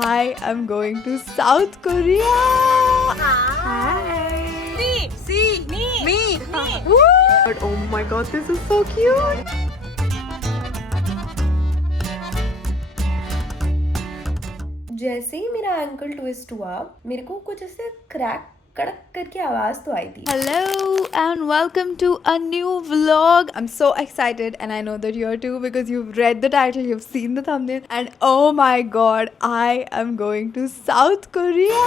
I am going to South Korea. Hi. Me. Woo! But oh my god, this is so cute. जैसे ही मेरा ankle twist हुआ मेरे को कुछ ऐसे क्रैक कड़क करके आवाज तो आई थी. Hello and welcome to a new vlog. I'm so excited and I know that you are too because you've read the title, you've seen the thumbnail, and oh my god, I am going to South Korea.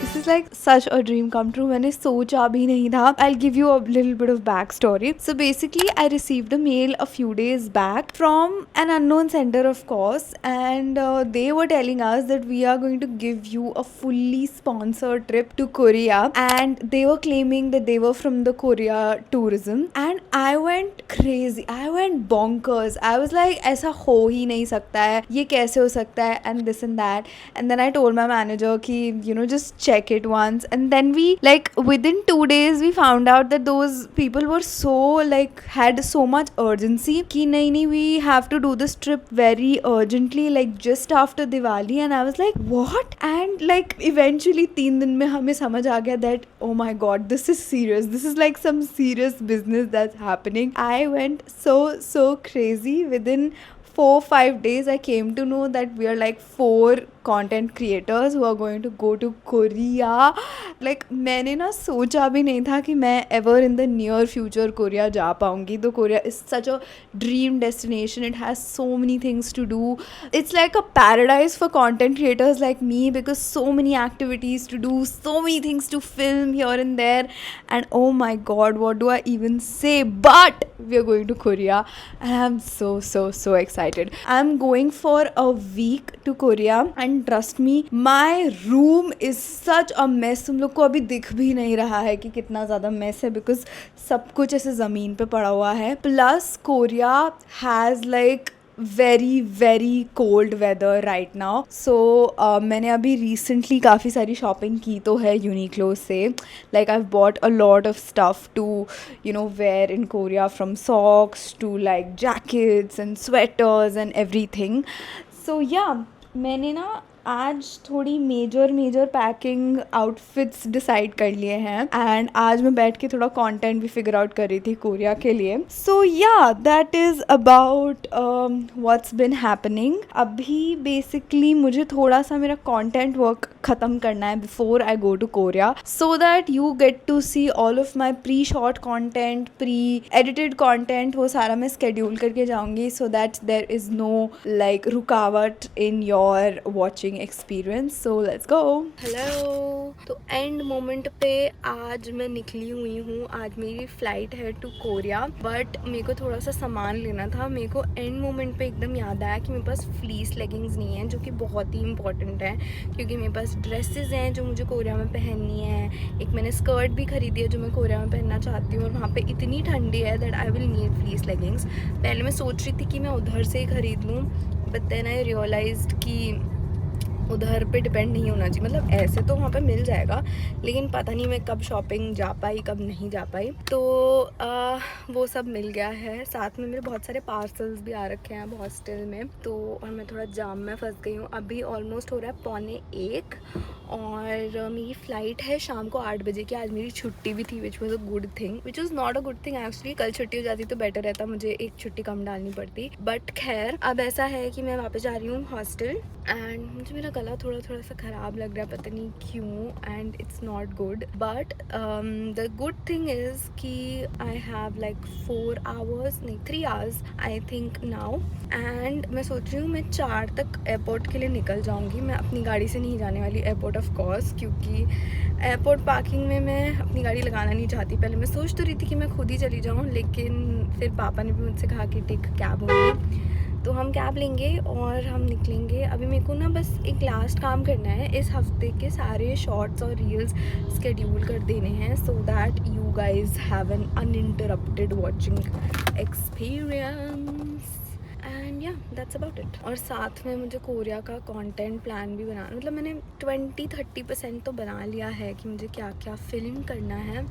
This is like such a dream come true. मैंने सोचा भी नहीं था. I'll give you a little bit of backstory. So basically, I received a mail a few days back from an unknown sender, of course, and they were telling us that we are going to give you a fully sponsored trip to Korea. And they were claiming that they were from the Korea tourism, and I went crazy. I went bonkers. I was like, ऐसा हो ही नहीं सकता है, ये कैसे हो सकता है, and this and that. And then I told my manager कि just check it once. And then we, like, within 2 days we found out that those people were so, like, had so much urgency कि नहीं, we have to do this trip very urgently, like just after Diwali. And I was like, what? And like eventually 3 दिन में हमें समझ आ गया that oh my god, this is serious, this is like some serious business that's happening. I went so crazy. Within 4-5 days I came to know that we are like 4 content creators who are going to go to Korea. Like मैंने ना सोचा भी नहीं था कि मैं ever in the near future Korea जा पाऊँगी. तो Korea is such a dream destination. It has so many things to do. It's like a paradise for content creators like me because so many activities to do, so many things to film here and there. And oh my god, what do I even say? But we are going to Korea and I'm so excited. I'm going for a week to Korea and trust me, my room is such a mess. तुम लोग को अभी दिख भी नहीं रहा है कि कितना ज़्यादा mess है because सब कुछ ऐसे ज़मीन पे पड़ा हुआ है. Plus Korea has like very cold weather right now. So मैंने अभी recently काफ़ी सारी shopping की तो है Uniqlo से. Like I've bought a lot of stuff to wear in Korea, from socks to like jackets and sweaters and everything. So yeah, मैंने ना आज थोड़ी मेजर पैकिंग आउटफिट्स डिसाइड कर लिए हैं एंड आज मैं बैठ के थोड़ा कंटेंट भी फिगर आउट कर रही थी कोरिया के लिए. सो या that is about what's been happening. अभी बेसिकली मुझे थोड़ा सा मेरा कंटेंट वर्क ख़त्म करना है before I go to Korea so that you get to see all of my pre shot content, pre edited content. वो सारा मैं स्केड्यूल करके जाऊँगी so that there is no like रुकावट in your watching experience. So let's go. Hello. तो end moment पे आज मैं निकली हुई हूँ. आज मेरी फ़्लाइट है टू कोरिया बट मेरे को थोड़ा सा सामान लेना था. मेरे को एंड मोमेंट पे एकदम याद आया कि मेरे पास फ्लीस लेगिंग्स नहीं है जो कि बहुत ही इंपॉर्टेंट है क्योंकि मेरे पास ड्रेसेस हैं जो मुझे कोरिया में पहननी है. एक मैंने स्कर्ट भी खरीदी है जो मैं कोरिया में पहनना चाहती हूँ और वहाँ पे इतनी ठंडी है that I will need fleece leggings. पहले मैं सोच रही थी कि मैं उधर से ही ख़रीद लूँ बट देन आई रियलाइज्ड कि उधर पे डिपेंड नहीं होना चाहिए. मतलब ऐसे तो वहाँ पे मिल जाएगा लेकिन पता नहीं मैं कब शॉपिंग जा पाई कब नहीं जा पाई. तो वो सब मिल गया है. साथ में मेरे बहुत सारे पार्सल्स भी आ रखे हैं हॉस्टल में. तो और मैं थोड़ा जाम में फंस गई हूँ. अभी ऑलमोस्ट हो रहा है 12:45 और मेरी फ़्लाइट है शाम को 8 बजे की. आज मेरी छुट्टी भी थी which was a good thing, which was not a good thing actually. कल छुट्टी हो जाती तो बेटर रहता, मुझे एक छुट्टी कम डालनी पड़ती. बट खैर अब ऐसा है कि मैं वापस जा रही हूँ हॉस्टल एंड मुझे मेरा गला थोड़ा सा ख़राब लग रहा है पता नहीं क्यों and it's not good. But the good thing is कि I have like 3 hours I think now and मैं सोच रही हूँ मैं 4 तक एयरपोर्ट के लिए निकल जाऊँगी. मैं अपनी गाड़ी से नहीं जाने वाली एयरपोर्ट ऑफ कोर्स क्योंकि एयरपोर्ट पार्किंग में मैं अपनी गाड़ी लगाना नहीं चाहती. पहले मैं सोच तो रही थी कि मैं खुद ही चली जाऊँ लेकिन फिर पापा ने भी मुझसे कहा कि टेक कैब होगी तो हम कैब लेंगे और हम निकलेंगे. अभी मेरे को ना बस एक लास्ट काम करना है. इस हफ्ते के सारे शॉर्ट्स और रील्स स्केड्यूल कर देने हैं सो that you guys have an uninterrupted watching experience and या दैट्स अबाउट इट. और साथ में मुझे कोरिया का कंटेंट प्लान भी बनाना, मतलब मैंने 20-30% तो बना लिया है कि मुझे क्या क्या फिल्म करना है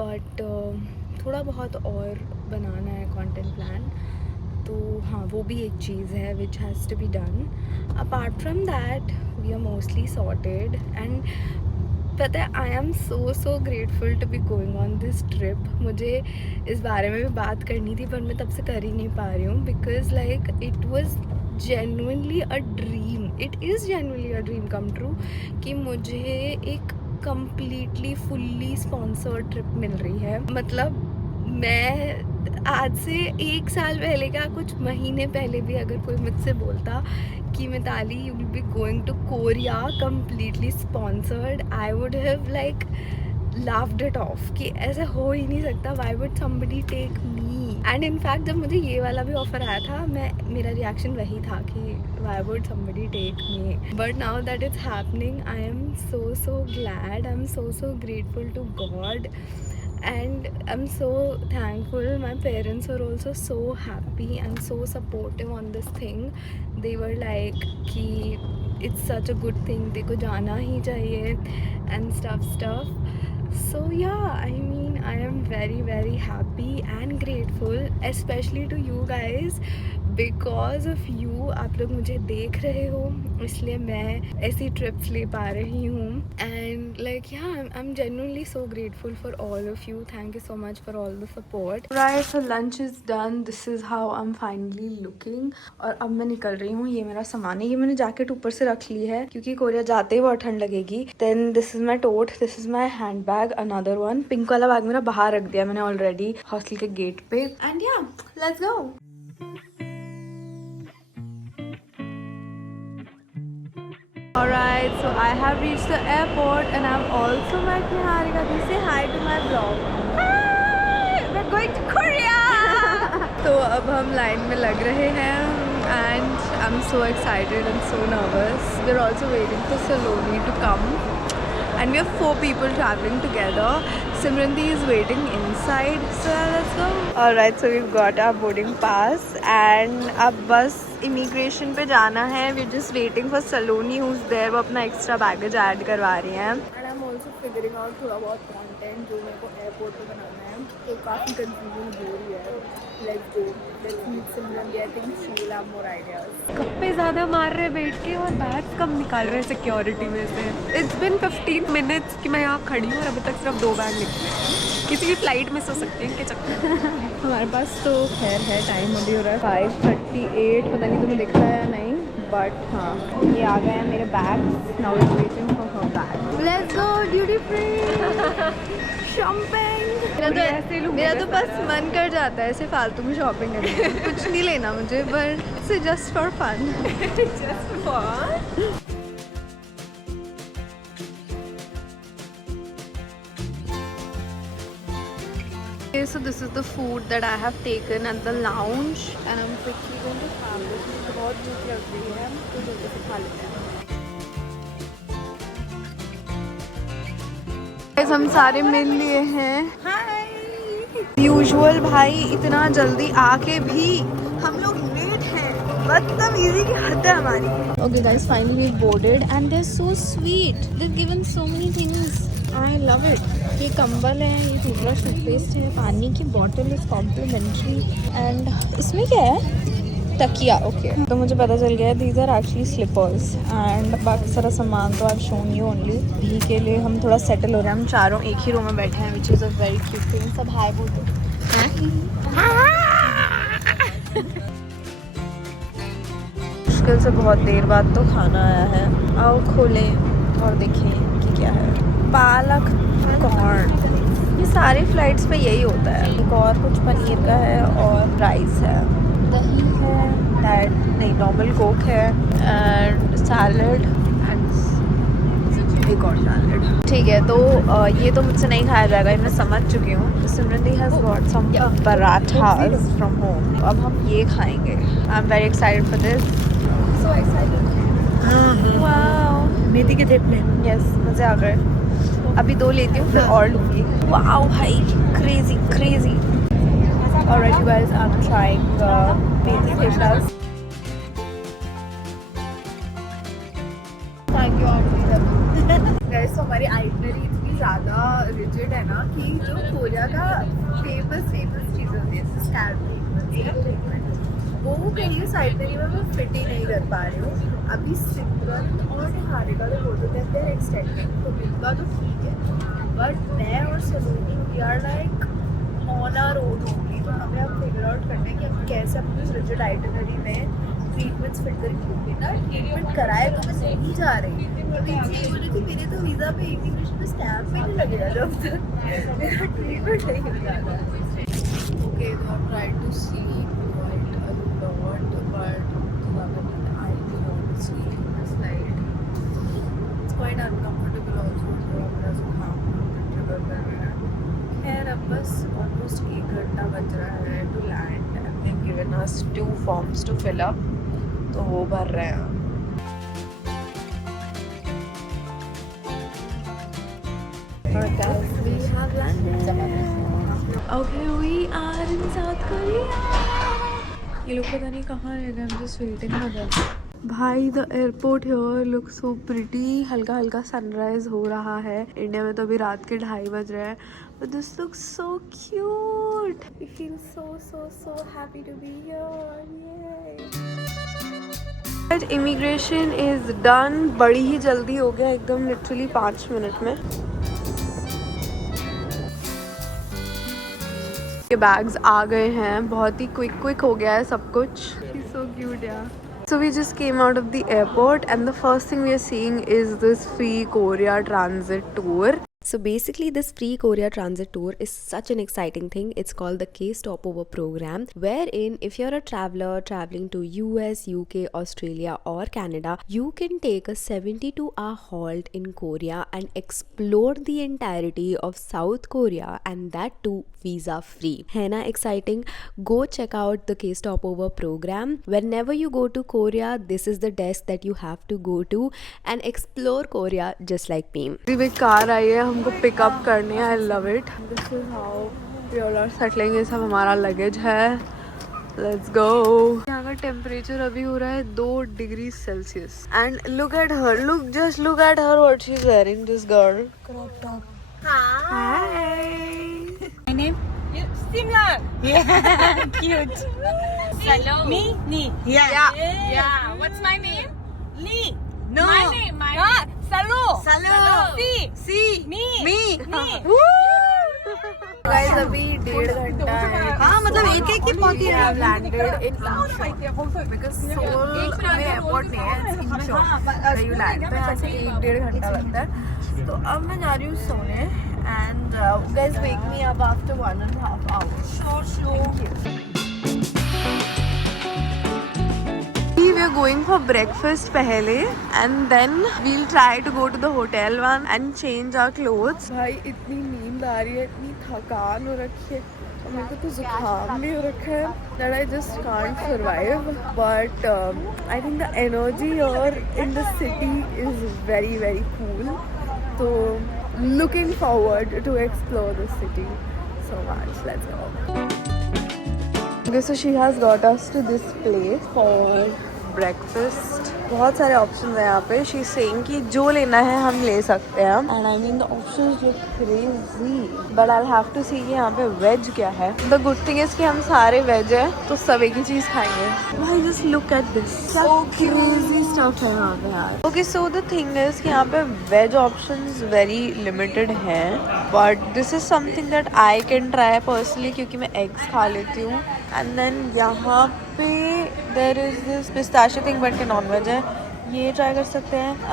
बट थोड़ा बहुत और बनाना है कंटेंट प्लान. तो हाँ, वो भी एक चीज़ है which has to be done. Apart from that we are mostly sorted. And पता है, I am so grateful to be going on this trip. मुझे इस बारे में भी बात करनी थी पर मैं तब से कर ही नहीं पा रही हूँ, because like it was genuinely a dream. It is genuinely a dream come true कि मुझे एक completely fully sponsored trip मिल रही है. मतलब मैं आज से 1 साल पहले का, कुछ महीने पहले भी अगर कोई मुझसे बोलता कि Mitali you will be going to Korea completely sponsored, I would have like laughed it off कि ऐसा हो ही नहीं सकता. Why would somebody take me? And in fact जब मुझे ये वाला भी ऑफ़र आया था, मेरा रिएक्शन वही था कि why would somebody take me. But now that it's happening, I am so glad. I am so grateful to God and I'm so thankful. My parents were also so happy and so supportive on this thing. They were like कि it's such a good thing, देखो जाना ही चाहिए and stuff. So yeah, I mean, I am very happy and grateful, especially to you guys. Because of you, आप लोग मुझे देख रहे हो, इसलिए मैं ऐसी ट्रिप्स ले पा रही हूँ. And like yeah, I'm genuinely so grateful for all of you. Thank you so much for all the support. Right, so lunch is done. This is how I'm finally looking. और अब मैं निकल रही हूँ. ये मेरा सामान है. ये मैंने जैकेट ऊपर से रख ली है क्योंकि कोरिया जाते ही बहुत ठंड लगेगी. Then this is my tote. This is my handbag. Another one. Pink वाला बैग मेरा बाहर रख दिया मैंने ऑलरेडी हॉस्टल के गेट पे. And yeah, let's go. Alright, so I have reached the airport and I've also met Niharika. Please say hi to my vlog. Hi! We're going to Korea! तो अब हम लाइन में लग रहे हैं and I'm so excited and so nervous. We're also waiting for Saloni to come and we have 4 people traveling together. Simranti is waiting inside, so let's go. Alright, so we've got our boarding pass and अब बस immigration पे जाना है. We just waiting for Saloni who's there. वो अपना extra baggage add करवा रही हैं. And I am also figuring out थोड़ा बहुत कंटेंट जो मेरे को एयरपोर्ट पे बनाना है. तो काफ़ी कंफ्यूजन हो रही है. Let's go, let's meet Simran. I think she will have more ideas. गप्पे ज़्यादा मार रहे बैठ के और बैग कम निकाल रहे सिक्योरिटी में से. इट्स बिन 15 मिनट्स कि मैं यहाँ खड़ी हूँ और अभी तक सिर्फ 2 बैग निकले. किसी की फ्लाइट मिस हो सकती है इनके चक्कर. हमारे पास तो खैर है, टाइम अभी हो रहा है 5:38. पता नहीं तुम्हें दिख रहा है या नहीं, बट हाँ ये आ गए हैं मेरे bag. Now we are waiting for her bag. Let's go duty free shopping. मेरा तो बस मन कर जाता है ऐसे फालतू में शॉपिंग करने का. कुछ नहीं लेना मुझे, but it's just for fun. Just for. Okay, so this is the food that I have taken at the lounge and I'm quickly going to have this. बहुत भूख लग रही है तो जल्दी से खा लेते हैं. Guys, हम सारे मिल लिए हैं. यूजुअल भाई इतना जल्दी आके भी हम लोग लेट हैं. बदतमीजी की हद है हमारी. Okay guys, finally we boarded and they're so sweet. They've given so many things. I love it. ये कंबल है, ये टूथब्रश, टूथपेस्ट है, पानी की बॉटल इज कॉम्प्लीमेंट्री. एंड इसमें क्या है? तकिया. ओके, तो मुझे पता चल गया these are actually slippers. And बाकी सारा सामान तो I have shown you only. भी के लिए हम थोड़ा सेटल हो रहे हैं. हम चारों एक ही रूम में बैठे हैं which is a very cute thing. सब हाय बोलो. मुश्किल से बहुत देर बाद तो खाना आया है. आओ खोलें और देखें कि क्या है. पालक कॉर्न. ये सारे फ्लाइट्स पे यही होता है. एक और कुछ पनीर का है और राइस है. दही है, दैट नहीं नॉर्मल कोक है एंड सैलड एंड एक और सैलड. ठीक है, तो ये तो मुझसे नहीं खाया जाएगा, ये मैं समझ चुकी हूँ. Simran has got some parathas from home. अब हम ये खाएंगे. I am very excited for this. So excited. Wow, मेथी के थेपले. यस, मज़े आ गए. अभी 2 लेती हूँ फिर और लूँगी. वाओ भाई, crazy crazy. Alright you guys, I'm trying methi theplas. Thank you aunty. Guys, so हमारी आइटनरी इतनी ज़्यादा रिजिड है ना कि जो कोरिया का फेमस चीज़ होती है, स्कैल्प ट्रीटमेंट, वो कहीं साइड में मैं फिट ही नहीं कर पा रही हूँ अभी। सिमरन और निहारिका तो बोल रहे थे एक्सटेंडिंग, तो उनका तो ठीक है, बट मैं और Saloni we are like on our own होगी। तो हमें अब फिगर आउट करना है कि हम कैसे अपनी रिजिड आइटनरी में ट्रीटमेंट्स फिट करेंगे ना। ट्रीटमेंट कराए तो मैं नहीं जा रही, अभी ये बोली कि मेरे तो वीज़ा पे इमिग्रेशन पे स्टैम्प भी नहीं लगेगा जब तक मेरा ट्रीटमेंट नहीं हो जाता है। Okay, so I'm trying to sleep quite a lot, but I do want to sleep this night. It's quite uncomfortable also, थोड़ा मेरा जुकाम ट्रिगर कर रहा है। खैर अब बस ऑलमोस्ट 1 घंटा बच रहा है to land and they've given us 2 forms to fill up, तो वो भर रहे हैं। Guys, we have landed. Okay, we are in South Korea. ये लोग पता नहीं कहाँ रह गए, I'm just waiting for them. भाई the airport here look so pretty. हल्का हल्का सनराइज हो रहा है। इंडिया में तो अभी रात के 2:30 बज रहे हैं, but this look so cute. I feel so happy to be here. Immigration is done. बड़ी ही जल्दी हो गया एकदम, लिटरली 5 मिनट में। के बैग्स आ गए हैं, बहुत ही क्विक हो गया है सब कुछ। सो क्यूट यार। So we just came out of the airport and the first thing we are seeing is this free Korea transit tour. So basically this free Korea transit tour is such an exciting thing. It's called the K Stopover program, wherein if you're a traveler traveling to US, UK, Australia or Canada, you can take a 72-hour halt in Korea and explore the entirety of South Korea, and that too visa free. है ना exciting? Go check out the K Stopover program. Whenever you go to Korea, this is the desk that you have to go to and explore Korea just like me. The car आई है हमको pickup करने। I love it. This is how we all are settling. ये सब हमारा luggage है। Let's go. यहाँ का temperature अभी हो रहा है 2 degree Celsius. And look at her, just look at her, what she is wearing, this girl. Crop top. Hi. My name? Simran. Yeah, cute. Hello. Me? Yeah. What's my name? Lee. No. My name. Salu. Si. Me. Guys अभी 1.5 घंटा है। हाँ मतलब एक की पहुंची है। I've landed in Incheon because Seoul में एयरपोर्ट नहीं है, it's Incheon where you land। तो यहाँ से 1-1.5 घंटा लगता है। तो अब मैं जा रही हूँ सोने and guys wake me up after 1.5 hours. Sure. We are going for breakfast पहले and then we'll try to go to the hotel one and change our clothes. भाई इतनी नींद आ रही है, इतनी थकान हो रखी है और मेरे को तो जुकाम भी हो रखा है that I just can't survive. But I think the energy here in the city is very cool. So looking forward to explore the city so much. Let's go. Okay, so she has got us to this place for breakfast. बहुत सारे options हैं यहाँ पे। She saying कि जो लेना है हम ले सकते हैं। And I mean the options look crazy, but I have to see कि यहाँ पे वेज क्या है। द गुड थिंग इज कि हम सारे वेज है तो सब एक ही चीज़ खाएंगे। भाई just look at this, so crazy stuff है यहाँ पे यार। Okay so the thing is कि यहाँ पे वेज ऑप्शंस वेरी लिमिटेड हैं, but this is something that I can try personally क्योंकि मैं एग्स खा लेती हूँ। एंड देन यहाँ पे there is this pistachio thing but के नॉन वेज है, ये ट्राई कर सकते हैं।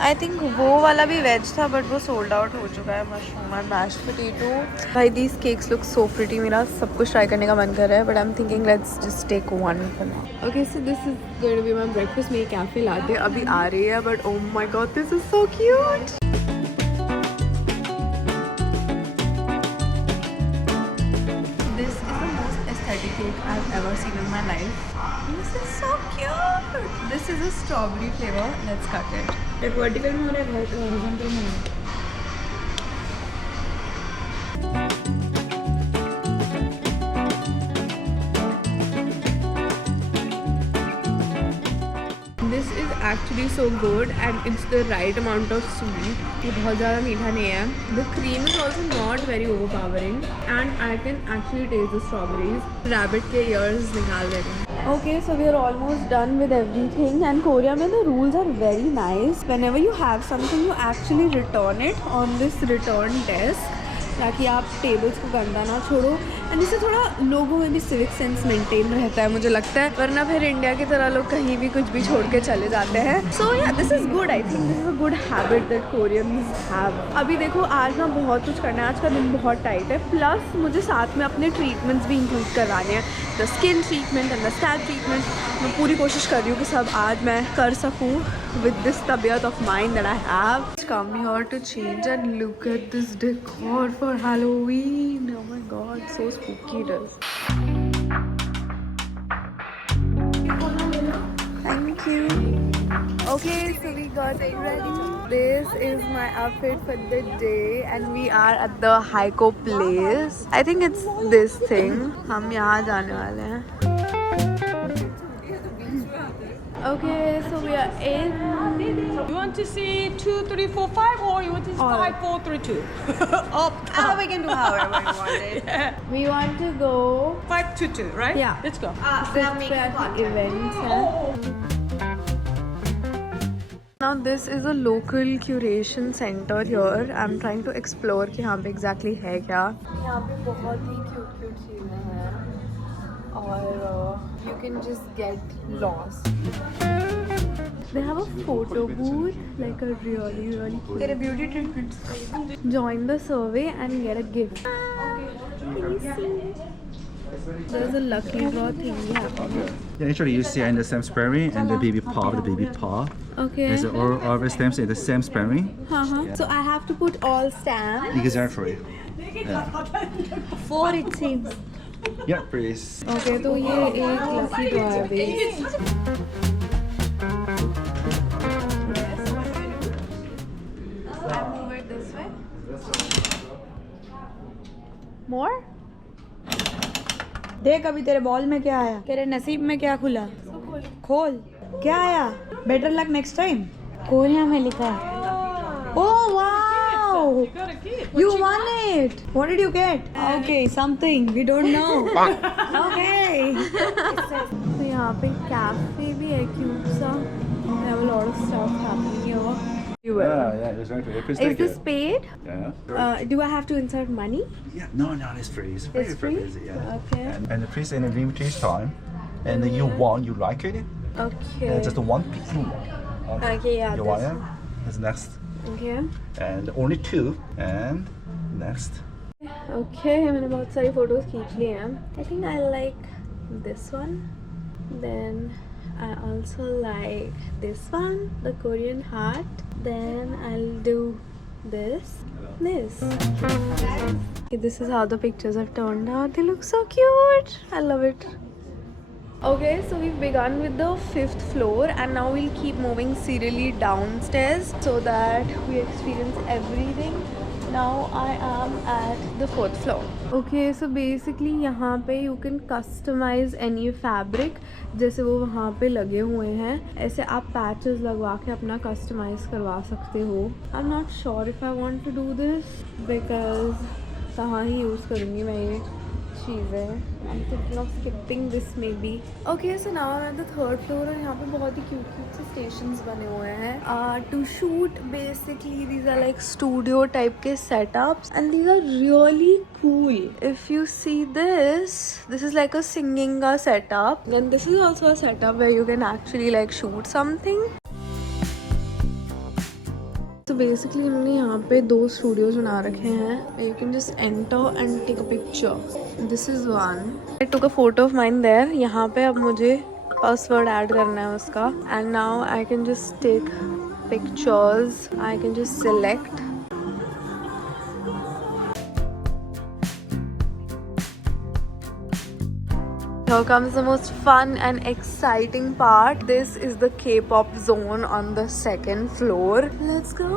आई थिंक वो वाला भी वेज था बट वो सोल्ड आउट हो चुका है। Mushroom and mashed potato. भाई these cakes look so pretty. मेरा सब कुछ ट्राई करने का मन कर रहा है but I am thinking let's just take one for now. Okay so this is going to be my breakfast. मेरी कैफे लाटे अभी आ रही है but oh my god this is so cute. Cake I've ever seen in my life. This is so cute. This is a strawberry flavor. Let's cut it. एक vertical में हो रहा है, हॉरिजॉन्टल में हो रहा है। This is actually so good and it's the right amount of sweet. ये बहुत ज़्यादा मीठा नहीं है. The cream is also not very overpowering and I can actually taste the strawberries. Rabbit के ears निकाल देते हैं. Okay, so we are almost done with everything, and Korea mein the rules are very nice. Whenever you have something, you actually return it on this return desk, ताकि आप tables को गंदा ना छोड़ो, एंड इससे थोड़ा लोगों में भी सिविक सेंस मेंटेन रहता है, मुझे लगता है, वरना फिर इंडिया की तरह लोग कहीं भी कुछ भी छोड़ के चले जाते हैं. सो या this is good. I think this is a good habit that Koreans have. अभी देखो आज ना बहुत कुछ करना है, आज का दिन बहुत टाइट है, प्लस मुझे साथ में अपने ट्रीटमेंट्स भी इंक्लूड करवाने हैं, the skin treatment and the scalp treatment. मैं पूरी कोशिश कर रही हूँ कि सब आज मैं कर सकूँ with this tabiyat of mine that I have. Come here to change and look at this decor for Halloween. Oh my god, so spooky it is. Thank you. Okay, so we got ready. This is my outfit for the day and we are at the Heiko place. I think it's this thing. हम यहाँ जाने वाले हैं. Okay, so we are in. You want to see 2, 3, 4, 5, or you want to see 5, 4, 3, 2? Up. We can do however we want it. We want to go. 5, 2, 2, right? Yeah. Let's go. They are making events. Now this is a local curation center here. I'm trying to explore कि यहाँ पे exactly है क्या. यहाँ पे बहुत ही cute चीज़ें हैं और you can just get lost. They have a photo booth, like a really तेरे beauty treatments. Join the survey and get a gift. There's a lucky draw thing happening. Yeah, actually you see in the same Sperry and the baby paw, Okay. There's all the stamps in the same Sperry. Yeah. So I have to put all stamps. Exactly. Yeah. 4 it seems. Yeah, please. Okay, तो ये एक lucky draw है base. I move it this way. More? देख अभी तेरे ball में क्या आया, तेरे नसीब में क्या खुला. खोल. क्या आया? Better luck next time. Korea में लिखा है. Oh wow, you won it. What did you get? Okay, something we don't know. Okay. तो यहाँ पे कैफे भी है cute सा. They have a lot of stuff happening here. Yeah, exactly. Please Is take this it. paid? Yeah. Do I have to insert money? Yeah, no, it's free. It's free. It's free? Easy, yeah. Okay. And please in a limited time, and you want, you like it, Okay. just one piece you want. Okay, yeah. You want it? That's next. Okay. And only 2. And next. Okay, मैंने बहुत सारी photos खींच ली हैं. I think I like this one. Then I also like this one, the Korean heart. Then I'll do this. Okay, this is how the pictures have turned out. They look so cute. I love it. Okay, so we've begun with the 5th floor and now we'll keep moving serially downstairs so that we experience everything. Now I am at the 4th floor. Okay, so basically यहाँ पे you can customize any fabric जैसे वो वहाँ पे लगे हुए हैं, ऐसे आप पैचेस लगवा के अपना कस्टमाइज़ करवा सकते हो. I'm not sure if I want to do this because कहाँ ही यूज़ करूँगी मैं ये चीज़ें. I'm thinking of skipping this maybe. Okay, so now I'm at the 3rd floor और यहाँ पे बहुत ही cute से stations बने हुए हैं. To shoot basically these are like studio type के setups and these are really cool. If you see this is like a singing setup and this is also a setup where you can actually like shoot something. So basically इन्होंने यहाँ पे 2 studios बना रखे हैं. You can just enter and take a picture. This is one. I took a photo of mine there. यहाँ पे अब मुझे password add करना है उसका. And now I can just take pictures. I can just select. Here comes the most fun and exciting part. This is the K-pop zone on the 2nd floor. Let's go.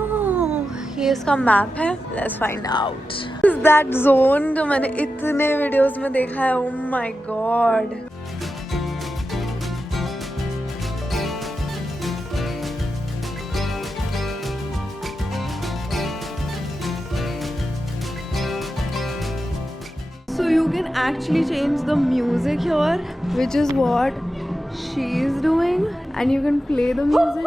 ये इसका map है. Let's find out. This is that zone जो मैंने इतने videos में देखा है. Oh my god. actually change the music here, which is what she's doing, and you can play the music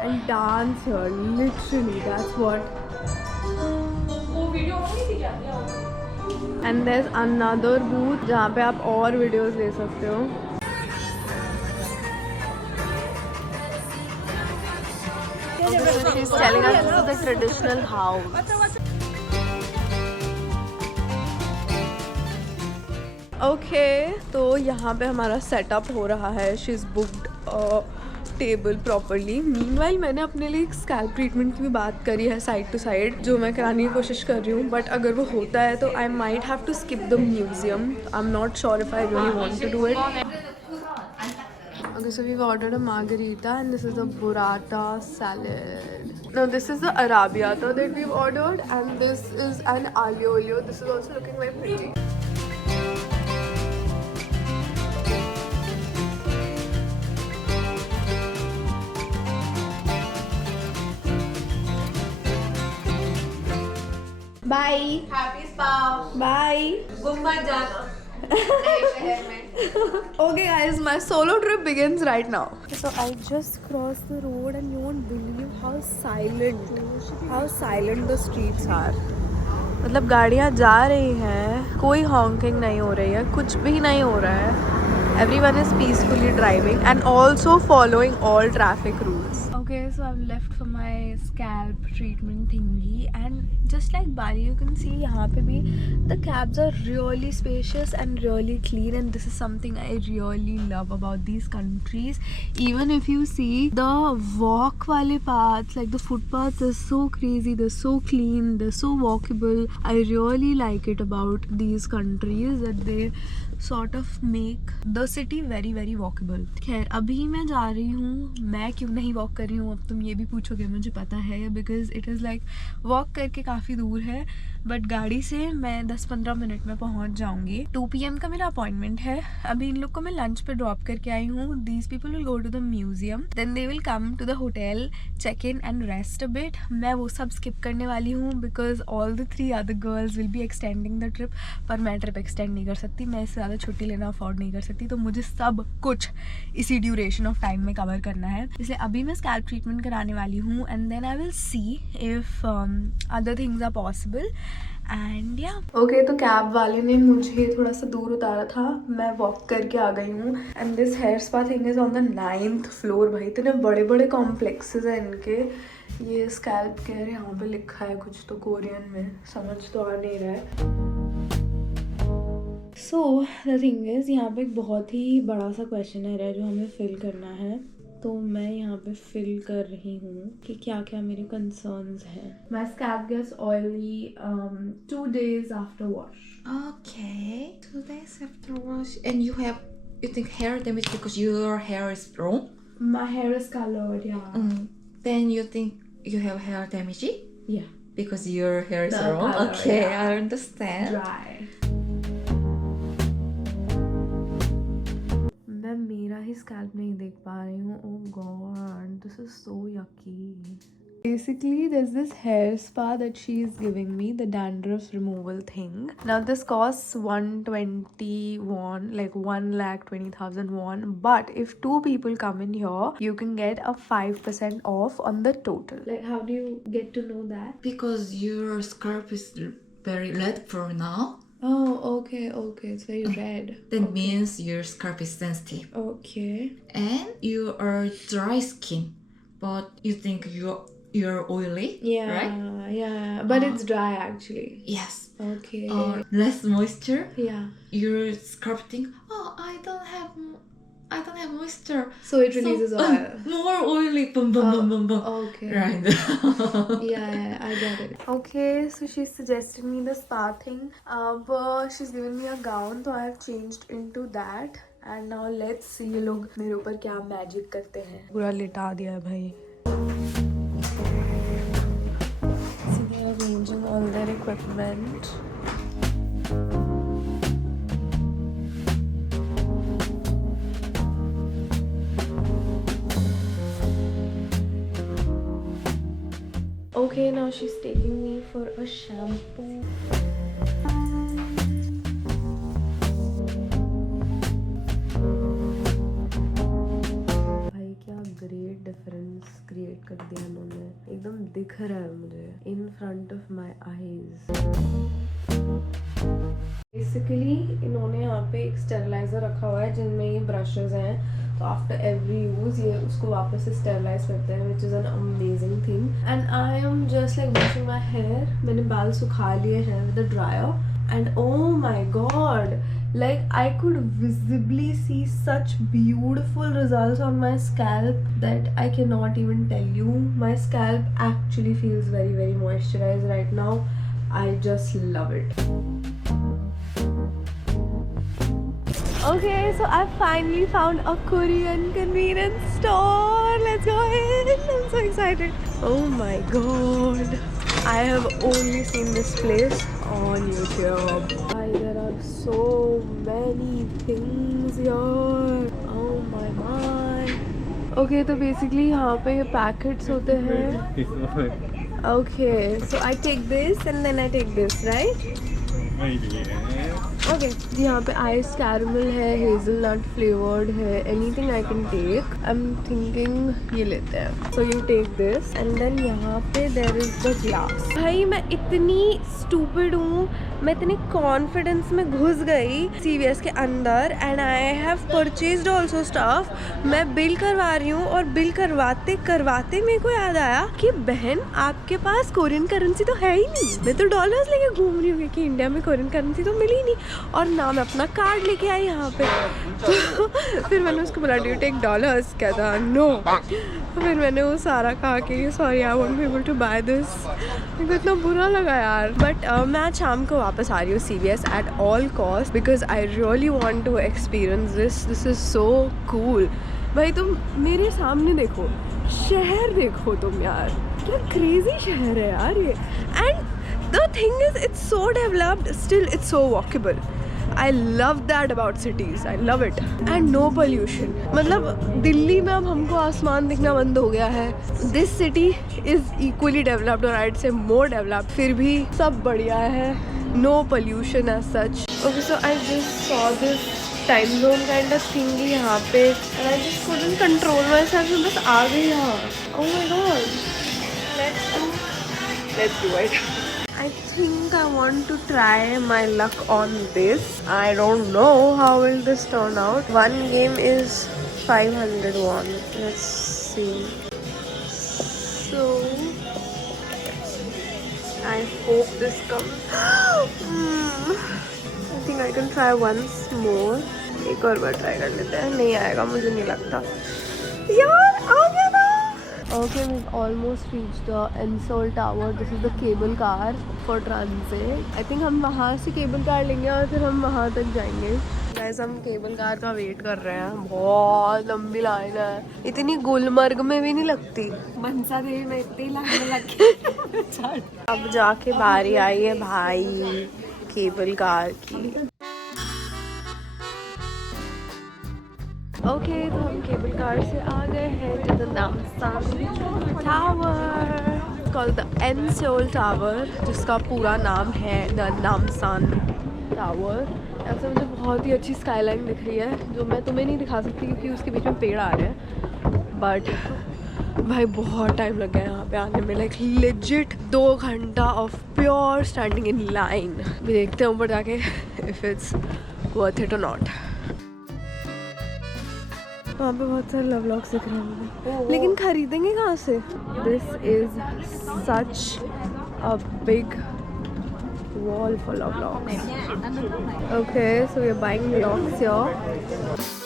and dance here. Literally, that's what. And there's another booth जहाँ पे आप और videos ले सकते हो. She's telling us this is the traditional house. Okay, तो यहाँ पे हमारा सेटअप हो रहा है. She's booked a table properly. Meanwhile मैंने अपने लिए एक scalp treatment की भी बात करी है साइड टू साइड, जो मैं कराने की कोशिश कर रही हूँ. बट अगर वो होता है तो I might have to skip the museum. I'm not sure if I really want to do it. Okay, so we've ordered a margarita and this is the burrata salad. No, this is the arrabbiata that we've ordered, and this is an aglio olio. This is also looking very pretty. Bye. Happy spa. Bye. Okay guys, my solo trip begins right now. So I just crossed the road and you won't believe how silent the streets are. मतलब गाड़ियाँ जा रही हैं, कोई honking नहीं हो रही है, कुछ भी नहीं हो रहा है. Everyone is peacefully driving and also following all traffic rules. Okay, so I've left for my scalp treatment thingy, and just like Bali, you can see यहाँ पे भी the cabs are really spacious and really clean, and this is something I really love about these countries. Even if you see the walk वाले paths, like the footpaths are so crazy, they're so clean, they're so walkable. I really like it about these countries that they sort of make the city very very walkable. खैर अभी मैं जा रही हूँ, मैं क्यों नहीं वॉक कर रही हूँ अब तुम ये भी पूछोगे, मुझे पता है, because it is like walk करके काफ़ी दूर है, बट गाड़ी से मैं 10-15 मिनट में पहुँच जाऊँगी. 2 PM का मेरा अपॉइंटमेंट है. अभी इन लोग को मैं लंच पे ड्रॉप करके आई हूँ. These people will go to the museum, then they will come to the hotel, check in and rest a bit. मैं वो सब स्किप करने वाली हूँ because all the 3 other girls will be extending the trip, पर मैं trip extend नहीं कर सकती, मैं इससे ज़्यादा छुट्टी लेना अफोर्ड नहीं कर सकती, तो मुझे सब कुछ इसी ड्यूरेशन ऑफ टाइम में कवर करना है. इसलिए अभी मैं स्कैल्प ट्रीटमेंट कराने वाली हूँ, and then I will see if other things are possible. And yeah okay, तो कैब वाले ने मुझे थोड़ा सा दूर उतारा था, मैं वॉक करके आ गई हूँ. And this hair spa thing is on the 9th floor. भाई इतने बड़े बड़े कॉम्प्लेक्सेस हैं इनके. ये स्कैल्प केयर यहाँ पे लिखा है कुछ तो कोरियन में, समझ तो आ नहीं रहा है. सो द थिंग इज़, यहाँ पे एक बहुत ही बड़ा सा क्वेश्चनर है जो हमें फिल करना है, तो मैं यहाँ पे फिल कर रही हूँ कि क्या क्या मेरे कंसर्न्स हैं. My scalp gets oily 2 days after wash. Okay, 2 days after wash, and you think hair damage because your hair is brown? My hair is colored, yeah. Then you think you have hair damage Yeah, because your hair is The brown? color, Okay, yeah. I understand. dry. मैं मेरा ही scalp नहीं देख पा रही हूँ. Oh god, this is so yucky. Basically, there's this hair spa that she's giving me, the dandruff removal thing. Now, this costs 120 won, like 1,20,000 won. But if 2 people come in here, you can get a 5% off on the total. Like, how do you get to know that? Because your scalp is very red for now. Oh, okay, it's very red. That means your scalp is sensitive. Okay. And you are dry skin, but you think you're oily, Yeah, right? yeah. But it's dry actually. Yes. Okay. Less moisture. Yeah. Your scalp think, oh, I don't have moisture. So it releases oil. More oily. Bum, bum, bum, bum, bum. Okay. Right. Yeah, I get it. Okay, so she suggested me the spa thing. But she's given me a gown, so I have changed into that. And now let's see ये लोग मेरे ऊपर क्या magic करते हैं. पूरा लिटा दिया है भाई. So they're arranging all their equipment. Okay, now she's taking me for a shampoo. Highlight कर दिया इन्होंने, एकदम दिख रहा है मुझे इन front of my eyes. Basically इन्होंने यहाँ पे एक स्टेरिलाइजर रखा हुआ है जिनमें ये ब्रशेज हैं, तो आफ्टर एवरी यूज ये उसको वापस से स्टेरिलाइज करते हैं, which is an amazing thing. And I am just like washing my hair. मैंने बाल सुखा लिए हैं with the dryer and oh my god, like I could visibly see such beautiful results on my scalp that I cannot even tell you. My scalp actually feels very very moisturized right now. I just love it. Okay, so I finally found a Korean convenience store. Let's go in. I'm so excited. Oh my god. I have only seen this place on YouTube. There are so many things here. Oh my. Okay, तो basically यहाँ पे ये packets होते हैं. Okay, so I take this and then I take this, right? Okay यहाँ पे ice caramel है, hazelnut flavoured है, anything I can take. I am thinking ये लेते हैं। So you take this and then यहाँ पे देयर इज द ग्लास। भाई मैं इतनी स्टूपिड हूँ, मैं इतनी कॉन्फिडेंस में घुस गई CVS के अंदर and I have purchased also stuff. मैं बिल करवा रही हूँ और बिल करवाते करवाते मेरे को याद आया कि बहन आपके पास कोरियन करेंसी तो है ही नहीं। मैं तो डॉलर्स लेके घूम रही हूँ क्योंकि इंडिया में कोरियन करेंसी तो मिली नहीं और ना मैं अपना कार्ड लेके आई यहाँ पे। तो फिर मैंने उसको बोला डू यू टेक डॉलर्स, क्या था नो। फिर मैंने वो सारा कहा कि sorry I won't be able to buy this. मेरे को इतना बुरा लगा यार। बट मैं आज शाम को वापस आ रही हूँ CVS at all cost because I really want to experience this is so cool. भाई तुम मेरे सामने देखो, शहर देखो तुम यार, क्या क्रेजी शहर है यार ये। And the thing is it's so developed, still it's so walkable. I love that about cities. I love it. And no pollution. मतलब दिल्ली में अब हमको आसमान दिखना बंद हो गया है। This city is equally developed or I'd say more developed. फिर भी सब बढ़िया है. No pollution as such. Okay, so I just saw this time zone kind of thingy यहाँ पे and I just couldn't control myself. मैं बस आ गई यहाँ. Oh my god. Let's do it. I think I want to try my luck on this. I don't know how will this turn out. One game is 500 won. Let's see. So I hope this comes. I think I can try once more. एक और बार try कर लेते हैं। नहीं आएगा मुझे नहीं लगता। यार आ गया ना। Okay, we've almost reached the Ensol Tower. This is the cable car for transit. I think हम वहाँ से केबल कार लेंगे और फिर हम वहाँ तक जाएंगे। Guys, हम केबल कार का वेट कर रहे हैं। बहुत लंबी लाइन है, इतनी गुलमर्ग में भी नहीं लगती। मनसा देवी में इतनी लाइन लगी। अब जाके बारी आई है भाई केबल कार की। ओके तो हम केबल कार से आ गए हैं to the Namsan tower, called the N Seoul tower, जिसका पूरा नाम है द नामसान टावर। ऐसे मुझे बहुत ही अच्छी स्काईलाइन दिख रही है जो मैं तुम्हें नहीं दिखा सकती क्योंकि उसके बीच में पेड़ आ रहे हैं। बट भाई बहुत टाइम लग गया यहाँ पे आने में, लाइक लेजिट 2 घंटा of pure standing in line. भी देखते हैं ऊपर जाके इफ इट्स वर्थ इट और नॉट। वहाँ पे बहुत सारे लव लॉक्स दिख रहे हैं मुझे, लेकिन खरीदेंगे कहाँ से? This is such a big wall for love locks. Okay so we are buying locks here.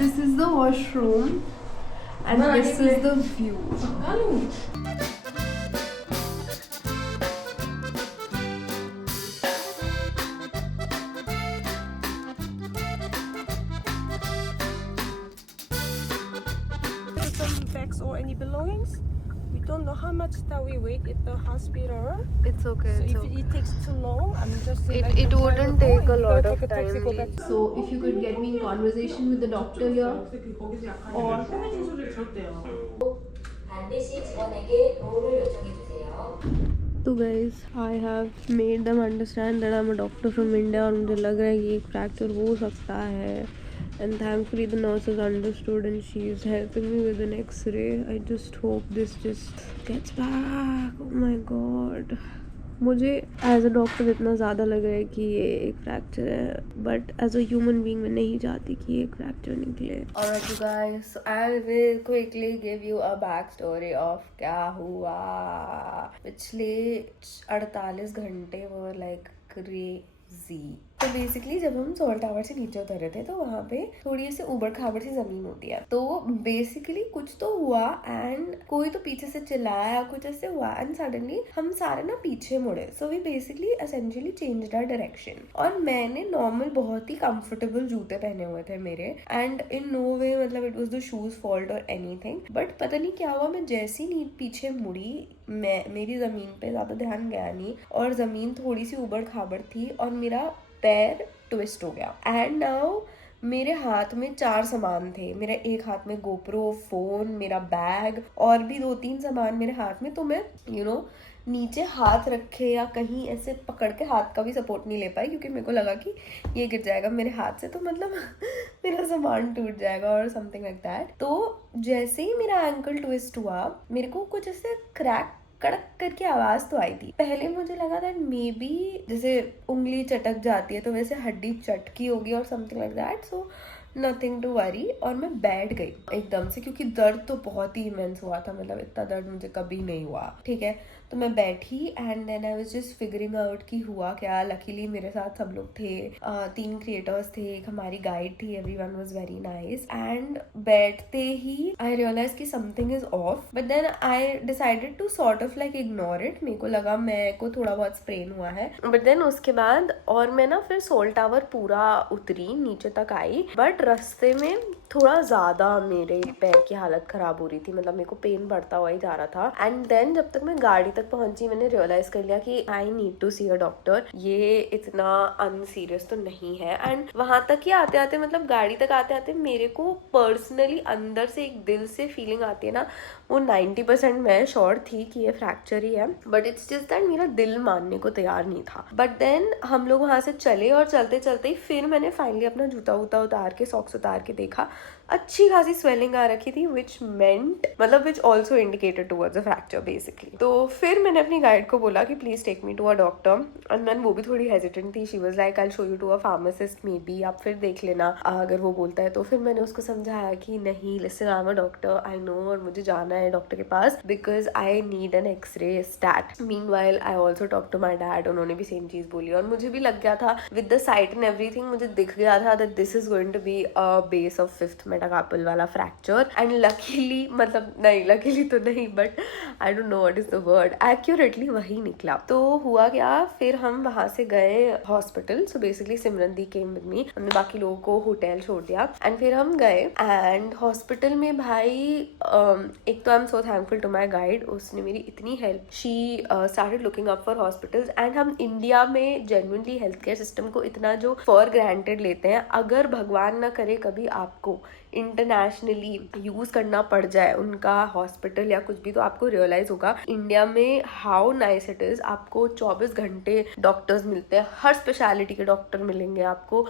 This is the washroom and this is the view. Some bags or any belongings. We don't know how much that we wait at the hospital. It's okay. So if it takes too long, I'm just saying like It wouldn't take a lot of take a taxi, go time. back. So if you could get me in conversation with the doctor here, or 반드시 직원에게 도움을 요청해 주세요. तो guys I have made them understand that I am a doctor from India और मुझे लग रहा है कि एक fracture हो सकता है and thankfully the nurse is understood and she is helping me with an x-ray. I just hope this just gets back. Oh my god, मुझे एज अ डॉक्टर इतना ज़्यादा लग रहा है कि ये एक फ्रैक्चर है, but as a human being मैं नहीं चाहती कि एक फ्रैक्चर निकले. Alright, you guys, so I will quickly give you a backstory of क्या हुआ. पिछले 48 घंटे were like crazy. तो बेसिकली जब हम सॉल्ट टावर से नीचे उतरे थे तो वहाँ पे थोड़ी ऐसे उबड़ खाबड़ सी जमीन होती है. तो बेसिकली कुछ तो हुआ एंड कोई तो पीछे से चिल्लाया, कुछ ऐसे हुआ एंड सडनली हम सारे ना पीछे मुड़े. So we basically essentially changed our direction. और मैंने नॉर्मल बहुत ही कंफर्टेबल जूते पहने हुए थे मेरे एंड इन नो वे मतलब it was the shoes fault और एनीथिंग. बट पता नहीं क्या हुआ, मैं जैसी ही पीछे मुड़ी मेरी जमीन पे ज्यादा ध्यान गया नहीं और जमीन थोड़ी सी उबड़ खाबड़ थी और मेरा पैर ट्विस्ट हो गया. एंड नाउ मेरे हाथ में 4 सामान थे. मेरे एक हाथ में गोप्रो, फोन, मेरा बैग और भी 2-3 सामान मेरे हाथ में. तो मैं नीचे हाथ रखे या कहीं ऐसे पकड़ के हाथ का भी सपोर्ट नहीं ले पाई क्योंकि मेरे को लगा कि ये गिर जाएगा मेरे हाथ से तो मतलब मेरा सामान टूट जाएगा और समथिंग लाइक दैट. तो जैसे ही मेरा एंकल ट्विस्ट हुआ मेरे को कुछ ऐसे क्रैक कड़क करके आवाज तो आई थी. पहले मुझे लगा दैट मे बी जैसे उंगली चटक जाती है तो वैसे हड्डी चटकी होगी और something like that. So nothing to worry. और मैं बैठ गई एकदम से क्योंकि दर्द तो बहुत ही इमेंस हुआ था. मतलब इतना दर्द मुझे कभी नहीं हुआ. ठीक है, तो मैं बैठी and then I was just figuring out कि हुआ क्या. लकीली मेरे साथ सब लोग थे, 3 क्रिएटर्स थे, एक हमारी गाइड थी. Everyone was very nice. And बैठते ही आई रियलाइज कि something is off. But then I decided to sort of like ignore it. मेरे को लगा मेरे को थोड़ा बहुत स्प्रेन हुआ है. बट देन उसके बाद और मैं ना फिर सोल टावर पूरा उतरी, नीचे तक आई. बट रास्ते में थोड़ा ज्यादा मेरे पैर की हालत खराब हो रही थी. मतलब मेरे को पेन बढ़ता हुआ ही जा रहा था. एंड देन जब तक मैं गाड़ी तक पहुंची मैंने रियलाइज कर लिया कि I need to see a doctor. ये इतना अनसीरियस तो नहीं है. एंड वहां तक ही आते आते मतलब गाड़ी तक आते आते मेरे को पर्सनली अंदर से एक दिल से फीलिंग आती है ना, वो 90% मैं श्योर थी कि ये फ्रैक्चर ही है. बट इट्स जस्ट दैट मेरा दिल मानने को तैयार नहीं था. बट देन हम लोग वहां से चले और चलते चलते ही फिर मैंने फाइनली अपना जूता वूता उतार के सॉक्स उतार के देखा. अच्छी खासी स्वेलिंग आ रखी थी which also indicated towards a fracture basically. तो फिर मैंने अपनी गाइड को बोला कि please take me to a doctor. And then वो भी थोड़ी हेजिटेंट थी. She was like I will show you to a pharmacist maybe, आप फिर देख लेना अगर वो बोलता है तो. फिर मैंने उसको समझाया कि नहीं listen I am a doctor, I know, और मुझे जाना है डॉक्टर के पास because I need an X-ray stat. Meanwhile I also talk to my dad. उन्होंने भी सेम चीज बोली और मुझे भी लग गया था with the site and everything. मुझे दिख गया था that this is going to be a base of 5th metacarpal वाला फ्रैक्चर. एंड लकीली मतलब नहीं, लकीली तो नहीं but I don't know what is the word, accurately वही निकला. तो हुआ क्या, फिर हम वहां से गए hospital. So basically Simran the came with me. हमने बाकी लोगों को होटल छोड़ दिया एंड फिर हम गए. एंड हॉस्पिटल में भाई एक तो I am so thankful to my guide. उसने मेरी इतनी help. She started looking up for hospitals. And हम इंडिया में जेन्युइनली हेल्थ केयर सिस्टम को इतना जो फॉर ग्रांटेड लेते हैं, अगर भगवान ना करे कभी आपको इंटरनेशनली यूज करना पड़ जाए उनका हॉस्पिटल या कुछ भी, तो आपको रियलाइज होगा इंडिया में हाउ नाइस इट इज. आपको 24 घंटे डॉक्टर्स मिलते हैं, हर स्पेशलिटी के डॉक्टर मिलेंगे आपको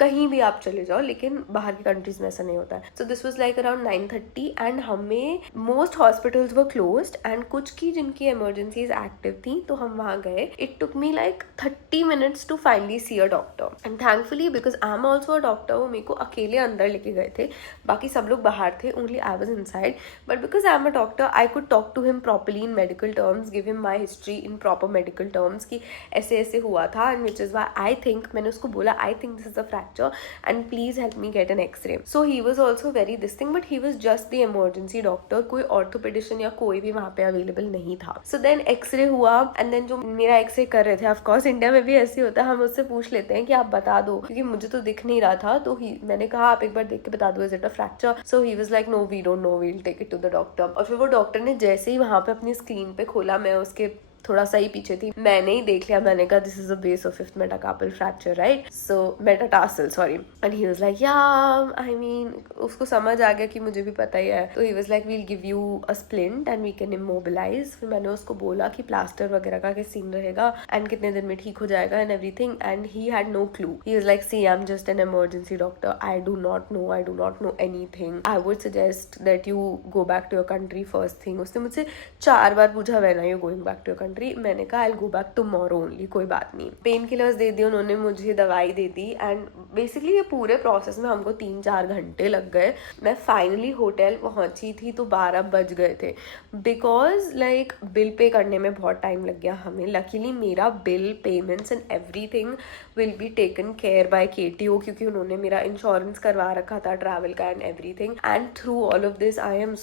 कहीं भी आप चले जाओ. लेकिन बाहर की कंट्रीज में ऐसा नहीं होता है. So this was like around 9:30 and हमें most hospitals were closed and कुछ की जिनकी इमरजेंसीज एक्टिव थी तो हम वहां गए. It took me like 30 minutes to finally see a doctor. And thankfully because I am also a doctor, वो मेरे को अकेले अंदर लेके गए थे. बाकी सब लोग बाहर थे, only I was inside. But because I am a doctor I could talk to him properly in medical terms, give him my history in proper medical terms कि ऐसे ऐसे हुआ था. And which is why I think, मैंने उसको बोला I think this is a fracture and please help me get an x-ray. So he was also very this thing but he was just the emergency doctor. कोई orthopaedician या कोई भी वहाँ पे available नहीं था. सो देन एक्सरे हुआ and then जो मेरा एक्सरे कर रहे थे, ऑफकोर्स इंडिया में भी ऐसे होता है, हम उससे पूछ लेते हैं कि आप बता दो क्योंकि मुझे तो दिख नहीं रहा था. तो मैंने कहा आप एक बार देख के बता दो is it a fracture. So he was like no we don't know, we will take it to the doctor. और फिर वो डॉक्टर ने जैसे ही वहां पे अपनी स्क्रीन पे खोला, मैं उसके थोड़ा सा ही पीछे थी, मैंने ही देख लिया, मैंने कहा this is the base of fifth metacarpal fracture right, so metatarsal sorry, and he was like या आई मीन उसको समझ आ गया कि मुझे भी पता ही है, तो he was like we'll give you a splint and we can immobilise. फिर मैंने उसको बोला कि प्लास्टर वगैरह का क्या सीन रहेगा एंड कितने दिन में ठीक हो जाएगा and everything, and he had no clue, he was like see I am just an emergency doctor, I do not know anything, I would suggest that you go back to your country first thing. उसने मुझसे 4 बार पूछा when are you going back to your country, मैंने कहा I will go back tomorrow only, कोई बात नहीं। Pain killers दे दिए उन्होंने, मुझे दवाई दे दी एंड बेसिकली ये पूरे प्रोसेस में हमको 3-4 घंटे लग गए। मैं फाइनली होटल पहुंची थी तो 12 बज गए थे, बिकॉज लाइक बिल पे करने में बहुत टाइम लग गया हमें। लकीली मेरा bill, payments and everything will be taken care by KTO, क्योंकि उन्होंने मेरा इंश्योरेंस करवा रखा था ट्रैवल का and everything, and through all of this I am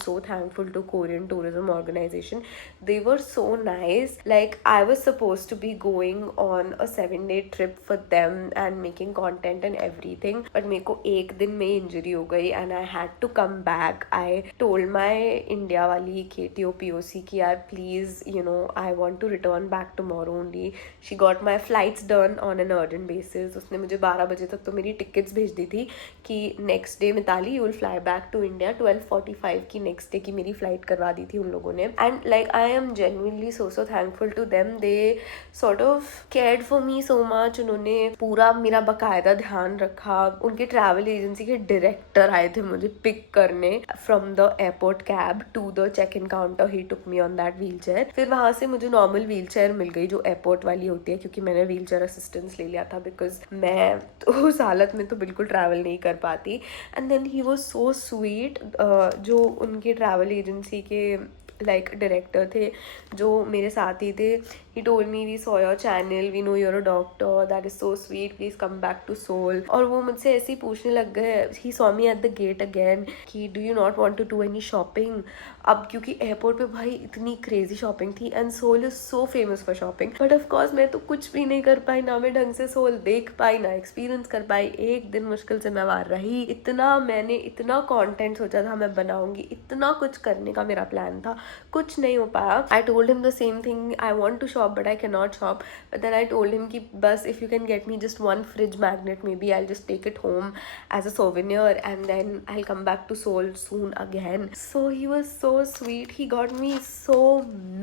so thankful to Korean tourism organization. They were so nice. Like I was supposed to be going on a 7-day trip for them and making content and everything, but मेरे को एक दिन में injury हो गई and I had to come back. I told my India वाली KTO POC कि यार please you know I want to return back tomorrow only. She got my flights done on an urgent basis. उसने मुझे 12 बजे तक तो मेरी tickets भेज दी थी कि next day Mitali you will fly back to India, 12:45 की नेक्स्ट डे की मेरी फ्लाइट करवा दी थी उन लोगों ने। And like I am genuinely so thankful to them, they sort of cared for me so much. उन्होंने पूरा मेरा बाकायदा ध्यान रखा। उनके ट्रैवल एजेंसी के डायरेक्टर आए थे मुझे पिक करने from the airport cab to the check in counter, he took me on that wheelchair. फिर वहां से मुझे नॉर्मल व्हील चेयर मिल गई जो एयरपोर्ट वाली होती है, क्योंकि मैंने व्हील चेयर असिस्टेंस ले लिया था, बिकॉज मैं तो उस हालत में तो बिल्कुल ट्रैवल नहीं कर पाती। And then he was so sweet, जो उनके ट्रैवल एजेंसी के लाइक डायरेक्टर थे जो मेरे साथ ही थे, he told me we saw your channel, we know you're a doctor, that is so sweet, please come back to Seoul। और वो मुझसे ऐसे ही पूछने लग गए, he saw me at the gate again कि do you not want to do any shopping। अब क्योंकि एयरपोर्ट पे भाई इतनी क्रेजी शॉपिंग थी and Seoul is so famous for shopping, but of course मैं तो कुछ भी नहीं कर पाई, ना मैं ढंग से सोल देख पाई, ना एक्सपीरियंस कर पाई। एक दिन मुश्किल से मैं वहाँ रही। मैंने इतना कंटेंट सोचा था मैं बनाऊंगी, इतना कुछ करने का मेरा प्लान था, कुछ नहीं हो पाया। I told him the same thing, I want to shop but I can not shop, but then I told him कि बस if you can get me just 1 fridge magnet, maybe I just take it home as a souvenir and then I come back to Seoul soon again. So he was so sweet, he got me so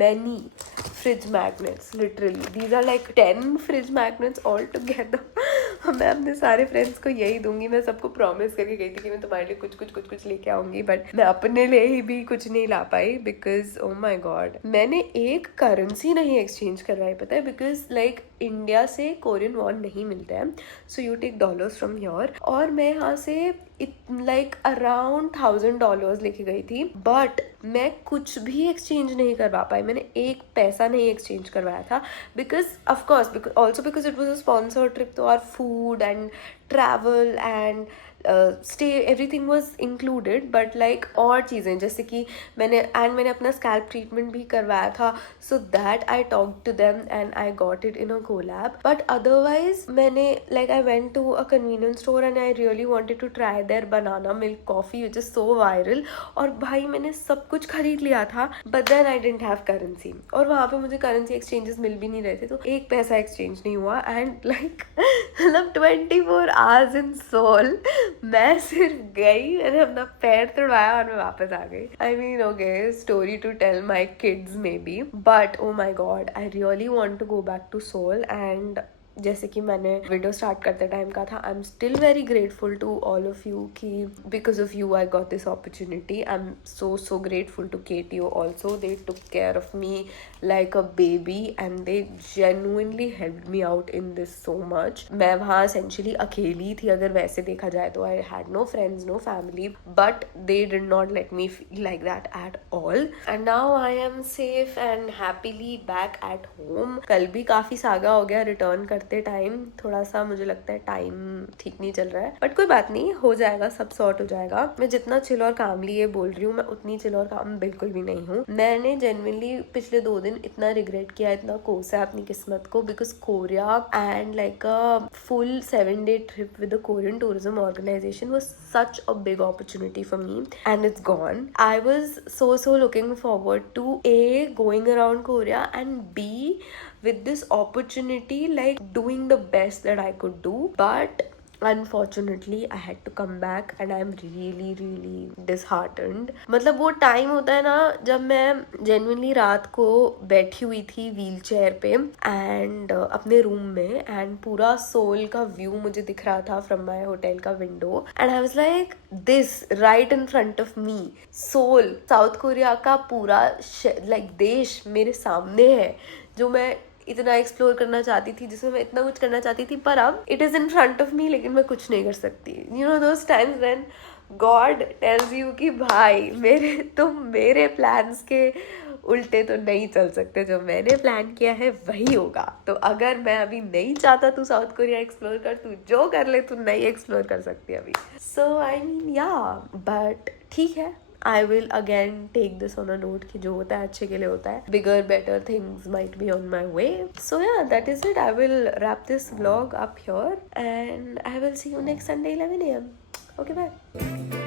many fridge magnets, literally these are like 10 fridge magnets all together। मैं अपने सारे friends को यही दूंगी, मैं सबको promise करके गई थी कि मैं तुम्हारे लिए कुछ लेके आऊंगी, बट मैं अपने लिए ही भी कुछ नहीं ला पाई, बिकॉज ओ माई गॉड मैंने एक करेंसी नहीं एक्सचेंज करवाई, पता है, बिकॉज लाइक इंडिया से कोरियन वॉन नहीं मिलता है, so you take dollars from your, और मैं यहाँ से लाइक अराउंड $1000 लेके गई थी, बट मैं कुछ भी एक्सचेंज नहीं करवा पाई, मैंने एक पैसा नहीं एक्सचेंज करवाया था, because of course because it was a sponsored trip, तो our food and travel and stay everything was included, but like और चीज़ें जैसे कि मैंने अपना स्कैल्प ट्रीटमेंट भी करवाया था, so that I talk to them and I got it in a collab. But otherwise मैंने like I went to a convenience store and I really wanted to try their banana milk coffee which is so viral, और भाई मैंने सब कुछ खरीद लिया था, but then I didn't have currency, और वहाँ पे मुझे करेंसी एक्सचेंजेस मिल भी नहीं रहे थे, तो एक पैसा एक्सचेंज नहीं हुआ। एंड लाइक मतलब 24 आवर्स इन सोल मैं सिर्फ गई, मैंने अपना पैर तोड़वाया और मैं वापस आ गई। I mean okay, story to tell my kids maybe, but oh my God I really want to go back to Seoul. And जैसे कि मैंने वीडियो स्टार्ट करते टाइम कहा था, I am still very grateful to all of you कि because of you I got this opportunity. I am so grateful to KTO also, they took care of me like a baby and they genuinely helped me out in this so much। मैं वहाँ essentially अकेली थी अगर वैसे देखा जाए तो, I had no friends, no family, but they did not let me feel like that at all, and now I am safe and happily back at home। कल भी काफ़ी सागा हो गया रिटर्न करते करते टाइम थोड़ा सा मुझे लगता है टाइम ठीक नहीं चल रहा है, बट कोई बात नहीं, हो जाएगा, सब सॉर्ट हो जाएगा। मैं जितना चिल और कामली ये बोल रही हूँ, मैं उतनी चिल और काम बिल्कुल भी नहीं हूँ। मैंने जेन्युइनली पिछले 2 दिन इतना रिग्रेट किया, इतना कोसा अपनी किस्मत को, because Korea and like a full 7-day trip with the Korean tourism organisation was such a big opportunity for me and it's gone. I was so looking forward to A, going around Korea, and B, with this opportunity like doing the best that I could do, but unfortunately I had to come back and I'm really disheartened. मतलब वो time होता है ना जब मैं genuinely रात को बैठी हुई थी व्हील चेयर पे एंड अपने रूम में, एंड पूरा सोल का व्यू मुझे दिख रहा था फ्रॉम माई होटल का window, and I was like this right in front of me, Seoul, South Korea का पूरा लाइक देश मेरे सामने है जो मैं इतना एक्सप्लोर करना चाहती थी, जिसमें मैं इतना कुछ करना चाहती थी, पर अब it is in front of मी, लेकिन मैं कुछ नहीं कर सकती। You know those times when God tells you कि भाई तुम मेरे प्लान्स के उल्टे तो नहीं चल सकते, जो मैंने प्लान किया है वही होगा। तो अगर मैं अभी नहीं चाहता तू साउथ कोरिया एक्सप्लोर कर, तू जो कर ले, तू नहीं एक्सप्लोर कर सकती अभी। सो आई मीन या, बट ठीक है, I will again take this on a note कि जो होता है अच्छे के लिए होता है, bigger better things might be on my way. So yeah, that is it. I will wrap this vlog up here and I will see you next Sunday 11 AM. Okay, bye.